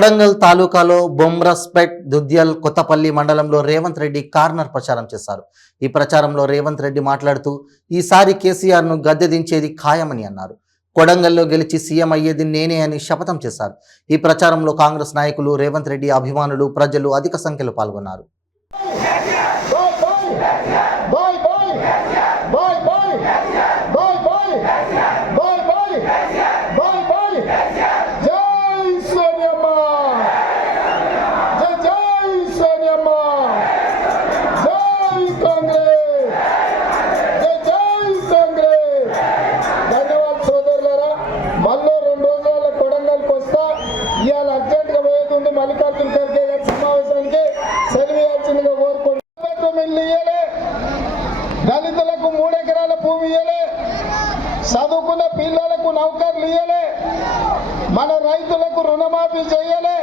కొడంగల్ తాలూకాలో బొమ్రస్పేట్ దుద్యల్ కొత్తపల్లి మండలంలో రేవంత్ రెడ్డి కార్నర్ ప్రచారం చేశారు. ఈ ప్రచారంలో రేవంత్ రెడ్డి మాట్లాడుతూ ఈసారి కేసీఆర్ను గద్దె దించేది ఖాయమని అన్నారు. కొడంగల్లో గెలిచి సీఎం అయ్యేది నేనే అని శపథం చేశారు. ఈ ప్రచారంలో కాంగ్రెస్ నాయకులు, రేవంత్ రెడ్డి అభిమానులు, ప్రజలు అధిక సంఖ్యలో పాల్గొన్నారు. మల్లికార్జున ఖర్గే గారి సమావేశానికి సెలవియాల్సిందిగా కోరుకుంటున్నాం. దళితులకు 3 ఎకరాల భూమి ఇయ్యలే, చదువుకున్న పిల్లలకు నౌకర్లు ఇయ్యలే, మన రైతులకు రుణమాఫీ చేయలే,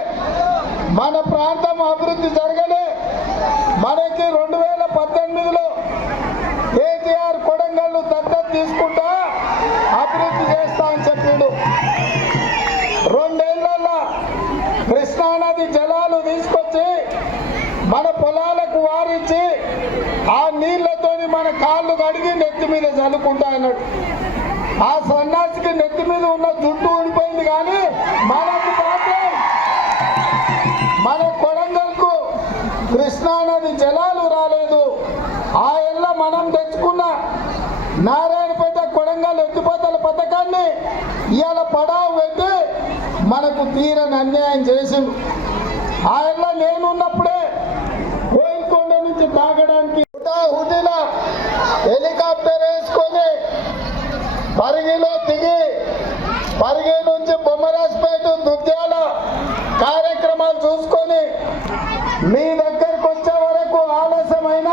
మన ప్రాంతం అభివృద్ధి జరగలే. మనకి 2018లో కేసీఆర్ కొడంగల్ను దత్తత తీసుకుంటా అభివృద్ధి చేస్తా అని చెప్పిండు. 2 ఏళ్లలో కృష్ణానది జలాలు తీసుకొచ్చి మన పొలాలకు వారించి ఆ నీళ్లతోని మన కాళ్ళు కడిగి నెత్తి మీద చల్లుకుంటా అన్నాడు. ఆ సన్యాసికి నెత్తి మీద ఉన్న జుట్టు ఊడిపోయింది, కానీ మనకు మాత్రం మన కొడంగల్కు కృష్ణానది జలాలు రాలేదు. ఆ ఏళ్ళ మనం తెచ్చుకున్న నారాయణపేట కొడంగల్ ఎత్తిపోతల పథకాన్ని ఇవాళ పడావు పెట్టి మనకు తీరని అన్యాయం చేసింది. ఆ ఏళ్ళ నేనున్నప్పుడే కోయిల్కొండ నుంచి తాగడానికి హుటిల హెలికాప్టర్ వేసుకొని పరిగిలో దిగి పరిగి నుంచి బొమ్మరాజ్పేట దుద్యాల కార్యక్రమాలు చూసుకొని మీ దగ్గరకు వచ్చే వరకు ఆలస్యమైన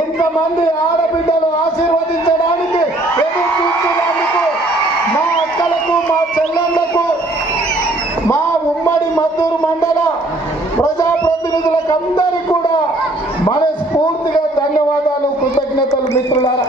ఇంతమంది ఆడబిడ్డలు ఆశీర్వదించడానికి ఎదురు చూస్తున్నందుకు మా అక్కలకు, మా చెల్లెళ్లకు, మా ఉమ్మడి మద్దూరు మండల ప్రజాప్రతినిధులకు అందరికీ కూడా మనస్ఫూర్తిగా ధన్యవాదాలు, కృతజ్ఞతలు. మిత్రులారా